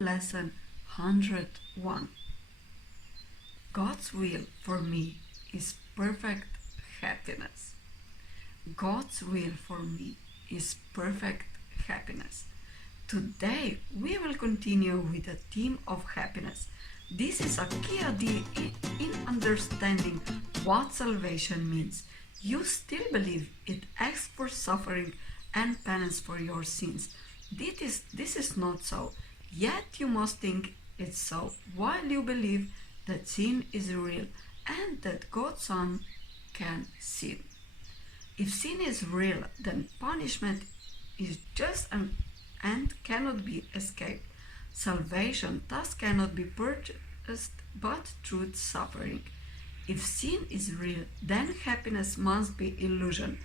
Lesson 101. God's will for me is perfect happiness. God's will for me is perfect happiness. Today we will continue with the theme of happiness. This is a key idea in understanding what salvation means. You still believe it asks for suffering and penance for your sins. This is not so. Yet you must think it's so while you believe that sin is real and that God's Son can sin. If sin is real, then punishment is just and cannot be escaped. Salvation thus cannot be purchased but through suffering. If sin is real, then happiness must be illusion,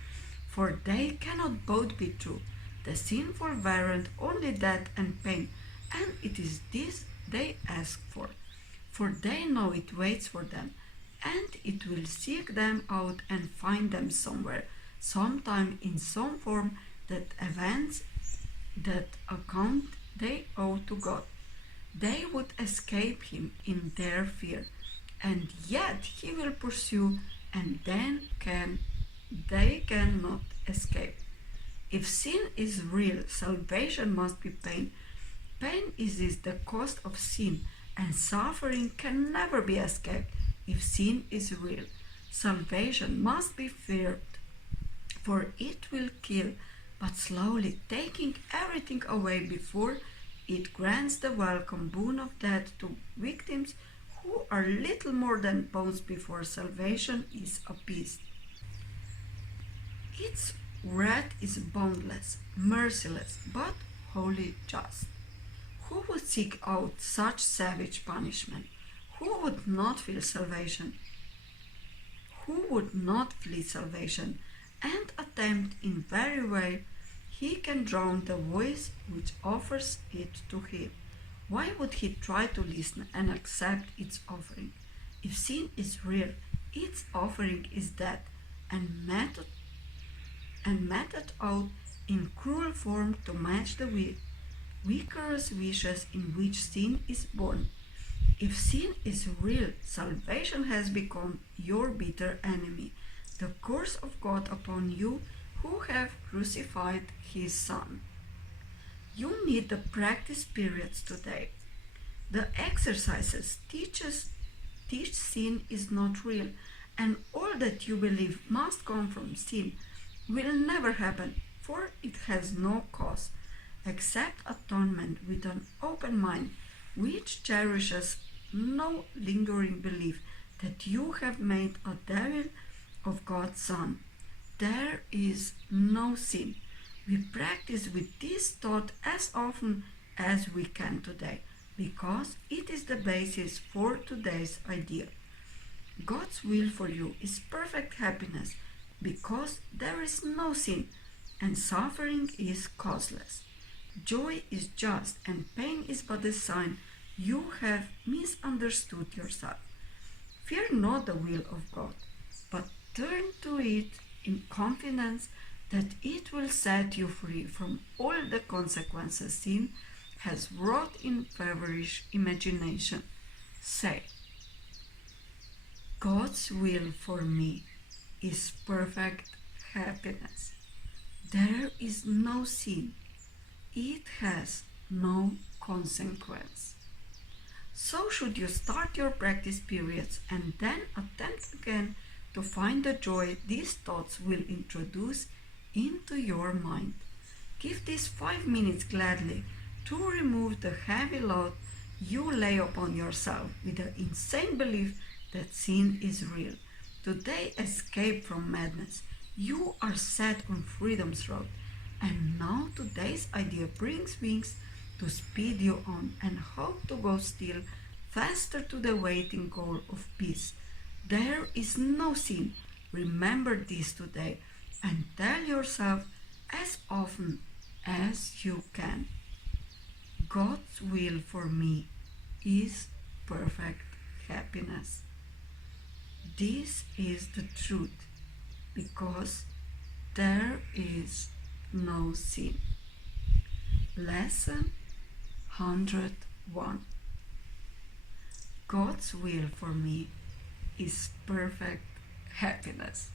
for they cannot both be true. The sinful warrant only death and pain, and it is this they ask for they know it waits for them, and it will seek them out and find them somewhere, sometime in some form, that events that account they owe to God. They would escape him in their fear, and yet he will pursue, and then they cannot escape. If sin is real, salvation must be pain. Pain is the cost of sin, and suffering can never be escaped if sin is real. Salvation must be feared, for it will kill, but slowly taking everything away before it grants the welcome boon of death to victims who are little more than bones before salvation is appeased. Its wrath is boundless, merciless, but wholly just. Who would seek out such savage punishment? Who would not feel salvation? Who would not flee salvation and attempt in very way he can drown the voice which offers it to him? Why would he try to listen and accept its offering? If sin is real, its offering is death, and meted out in cruel form to match the vigorous wishes in which sin is born. If sin is real, salvation has become your bitter enemy, the curse of God upon you who have crucified his Son. You need the practice periods today. The exercises teach sin is not real, and all that you believe must come from sin will never happen, for it has no cause, except atonement with an open mind, which cherishes no lingering belief that you have made a devil of God's Son. There is no sin. We practice with this thought as often as we can today, because it is the basis for today's idea. God's will for you is perfect happiness, because there is no sin, and suffering is causeless. Joy is just, and pain is but a sign you have misunderstood yourself. Fear not the will of God, but turn to it in confidence that it will set you free from all the consequences sin has wrought in feverish imagination. Say, God's will for me is perfect happiness. There is no sin. It has no consequence. So should you start your practice periods and then attempt again to find the joy these thoughts will introduce into your mind. Give these 5 minutes gladly to remove the heavy load you lay upon yourself with the insane belief that sin is real. Today escape from madness. You are set on freedom's road, and now today's idea brings wings to speed you on and hope to go still faster to the waiting goal of peace. There is no sin. Remember this today and tell yourself as often as you can. God's will for me is perfect happiness. This is the truth. because there is no sin. Lesson 101. God's will for me is perfect happiness.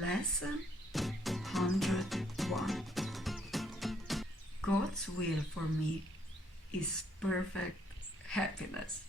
Lesson 101. God's will for me is perfect happiness.